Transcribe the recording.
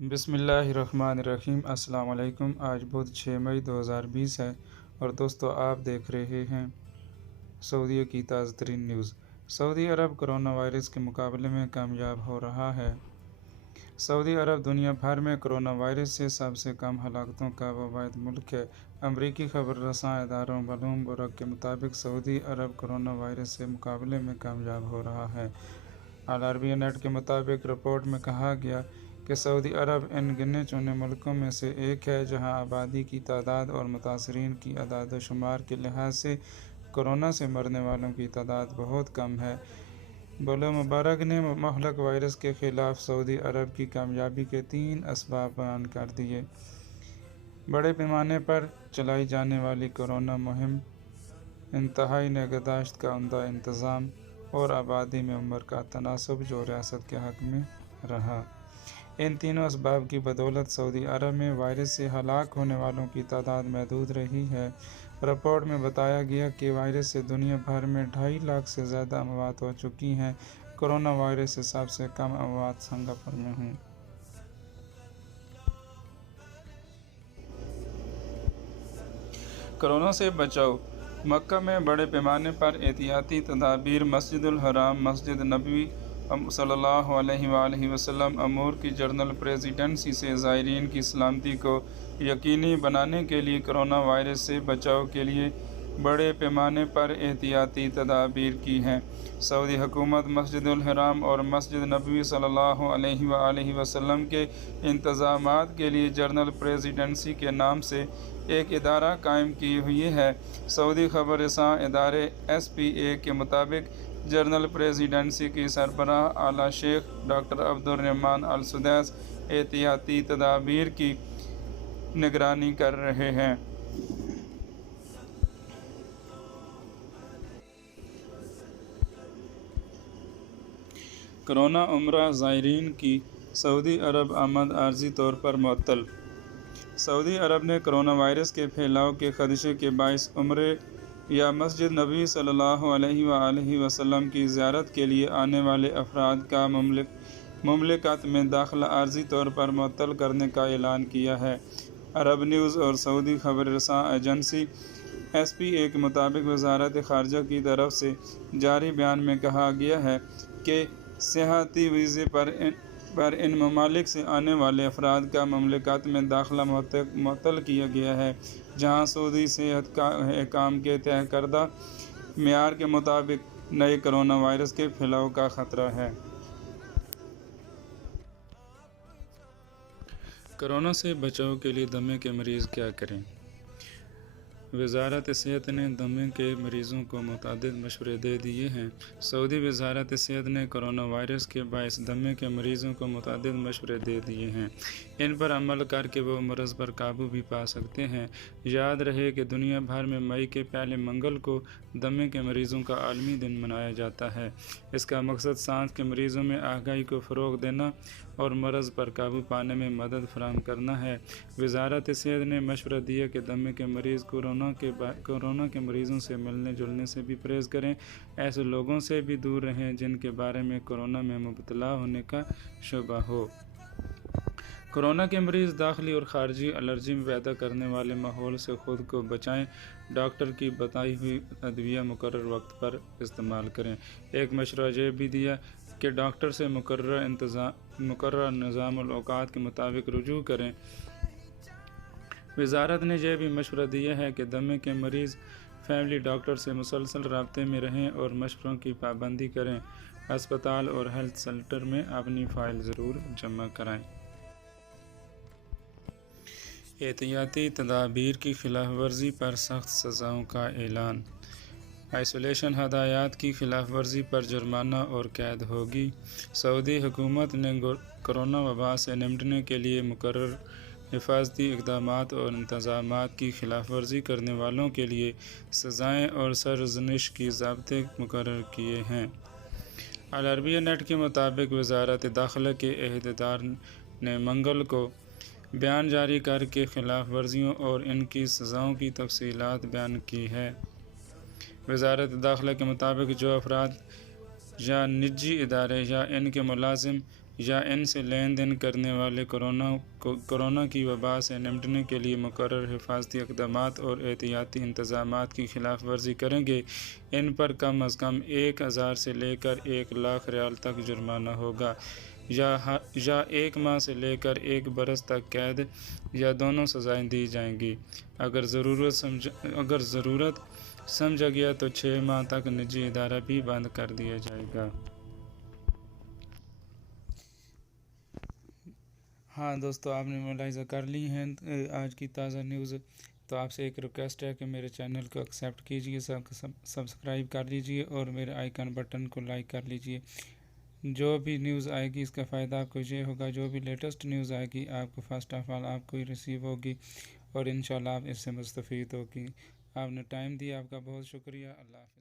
بسم اللہ الرحمن الرحیم۔ السلام علیکم۔ آج بدھ 6 مئی 2020 ہے اور دوستو آپ دیکھ رہے ہیں سعودیہ کی تازہ ترین نیوز۔ سعودی عرب کرونا وائرس کے مقابلے میں کامیاب ہو رہا ہے۔ سعودی عرب دنیا بھر میں کرونا وائرس سے سب سے کم ہلاکتوں کا وہ واحد ملک ہے۔ امریکی خبر رساں ادارہ بلومبرگ کے مطابق سعودی عرب کرونا وائرس سے مقابلے میں کامیاب ہو رہا ہے۔ العربیہ نیٹ کے مطابق رپورٹ میں کہا گیا کہ سعودی عرب ان گنے چنے ملکوں میں سے ایک ہے جہاں آبادی کی تعداد اور متاثرین کی اعداد و شمار کے لحاظ سے کورونا سے مرنے والوں کی تعداد بہت کم ہے۔ بلومبرگ نے مہلک وائرس کے خلاف سعودی عرب کی کامیابی کے 3 اسباب بیان کر دیے۔ بڑے پیمانے پر چلائی جانے والی کورونا مہم، انتہائی نگہداشت کا عمدہ انتظام اور آبادی میں عمر کا تناسب جو ریاست کے حق میں رہا۔ ان تینوں اسباب کی بدولت سعودی عرب میں وائرس سے ہلاک ہونے والوں کی تعداد محدود رہی ہے۔ رپورٹ میں بتایا گیا کہ وائرس سے دنیا بھر میں 2.5 لاکھ سے زیادہ اموات ہو چکی ہیں۔ کورونا وائرس سے سب سے کم اموات سنگاپور میں ہوئیں۔ کورونا سے بچاؤ۔ مکہ میں بڑے پیمانے پر احتیاطی تدابیر۔ مسجد الحرام، مسجد نبوی صلی اللہ علیہ وآلہ وسلم امور کی جنرل پریزیڈنسی سے زائرین کی سلامتی کو یقینی بنانے کے لیے کورونا وائرس سے بچاؤ کے لیے بڑے پیمانے پر احتیاطی تدابیر کی ہیں۔ سعودی حکومت مسجد الحرام اور مسجد نبوی صلی اللہ علیہ وآلہ وسلم کے انتظامات کے لیے جنرل پریزیڈنسی کے نام سے ایک ادارہ قائم کی ہوئی ہے۔ سعودی خبر رساں ادارے SPA کے مطابق جنرل پریزیڈنسی کی سربراہ اعلیٰ شیخ ڈاکٹر عبدالرحمن السدیس احتیاطی تدابیر کی نگرانی کر رہے ہیں۔ کورونا عمرہ زائرین کی سعودی عرب آمد عارضی طور پر معطل۔ سعودی عرب نے کورونا وائرس کے پھیلاؤ کے خدشے کے باعث عمرے یا مسجد نبوی صلی اللہ علیہ وآلہ وسلم کی زیارت کے لیے آنے والے افراد کا مملکت میں داخلہ عارضی طور پر معطل کرنے کا اعلان کیا ہے۔ عرب نیوز اور سعودی خبر رساں ایجنسی SPA کے مطابق وزارت خارجہ کی طرف سے جاری بیان میں کہا گیا ہے کہ سیاحتی ویزے پر ان ممالک سے آنے والے افراد کا مملکت میں داخلہ معطل کیا گیا ہے جہاں سعودی صحت حکام کے طے کردہ معیار کے مطابق نئے کورونا وائرس کے پھیلاؤ کا خطرہ ہے۔ کورونا سے بچاؤ کے لیے دمے کے مریض کیا کریں؟ وزارت صحت نے دمے کے مریضوں کو متعدد مشورے دے دیے ہیں۔ سعودی وزارت صحت نے کورونا وائرس کے باعث دمے کے مریضوں کو متعدد مشورے دے دیے ہیں۔ ان پر عمل کر کے وہ مرض پر قابو بھی پا سکتے ہیں۔ یاد رہے کہ دنیا بھر میں مئی کے پہلے منگل کو دمے کے مریضوں کا عالمی دن منایا جاتا ہے۔ اس کا مقصد سانس کے مریضوں میں آگاہی کو فروغ دینا اور مرض پر قابو پانے میں مدد فراہم کرنا ہے۔ وزارت صحت نے مشورہ دیا کہ دمے کے مریض کورونا کے مریضوں سے ملنے جلنے سے بھی پرہیز کریں۔ ایسے لوگوں سے بھی دور رہیں جن کے بارے میں کورونا میں مبتلا ہونے کا شبہ ہو۔ کورونا کے مریض داخلی اور خارجی الرجی پیدا کرنے والے ماحول سے خود کو بچائیں۔ ڈاکٹر کی بتائی ہوئی ادویہ مقررہ وقت پر استعمال کریں۔ ایک مشورہ یہ بھی دیا کہ ڈاکٹر سے مقررہ نظام الاوقات کے مطابق رجوع کریں۔ وزارت نے یہ بھی مشورہ دیا ہے کہ دمے کے مریض فیملی ڈاکٹر سے مسلسل رابطے میں رہیں اور مشوروں کی پابندی کریں۔ ہسپتال اور ہیلتھ سینٹر میں اپنی فائل ضرور جمع کرائیں۔ احتیاطی تدابیر کی خلاف ورزی پر سخت سزاؤں کا اعلان۔ آئسولیشن ہدایات کی خلاف ورزی پر جرمانہ اور قید ہوگی۔ سعودی حکومت نے کورونا وبا سے نمٹنے کے لیے مقررہ حفاظتی اقدامات اور انتظامات کی خلاف ورزی کرنے والوں کے لیے سزائیں اور سرزنش کے ضابطے مقرر کیے ہیں۔ العربیہ نیٹ کے مطابق وزارت داخلہ کے عہدیدار نے منگل کو بیان جاری کر کے خلاف ورزیوں اور ان کی سزاؤں کی تفصیلات بیان کی ہیں۔ وزارت داخلہ کے مطابق جو افراد یا نجی ادارے یا ان کے ملازم یا ان سے لین دین کرنے والے کورونا کی وبا سے نمٹنے کے لیے مقررہ حفاظتی اقدامات اور احتیاطی انتظامات کی خلاف ورزی کریں گے، ان پر کم از کم 1000 سے لے کر 1 لاکھ ریال تک جرمانہ ہوگا، یا 1 ماہ سے لے کر 1 برس تک قید یا دونوں سزائیں دی جائیں گی۔ اگر ضرورت سمجھا گیا تو 6 ماہ تک نجی ادارہ بھی بند کر دیا جائے گا۔ ہاں دوستو، آپ نے ملاحظہ کر لی ہیں آج کی تازہ نیوز۔ تو آپ سے ایک ریکویسٹ ہے کہ میرے چینل کو ایکسیپٹ کیجئے، سبسکرائب کر لیجئے اور میرے آئیکن بٹن کو لائک کر لیجئے۔ جو بھی نیوز آئے گی اس کا فائدہ آپ کو یہ ہوگا، جو بھی لیٹسٹ نیوز آئے گی آپ کو فرسٹ آف آل آپ کو ہی ریسیو ہوگی اور انشاءاللہ آپ اس سے مستفید ہوگی۔ آپ نے ٹائم دیا، آپ کا بہت شکریہ۔ اللہ حافظ۔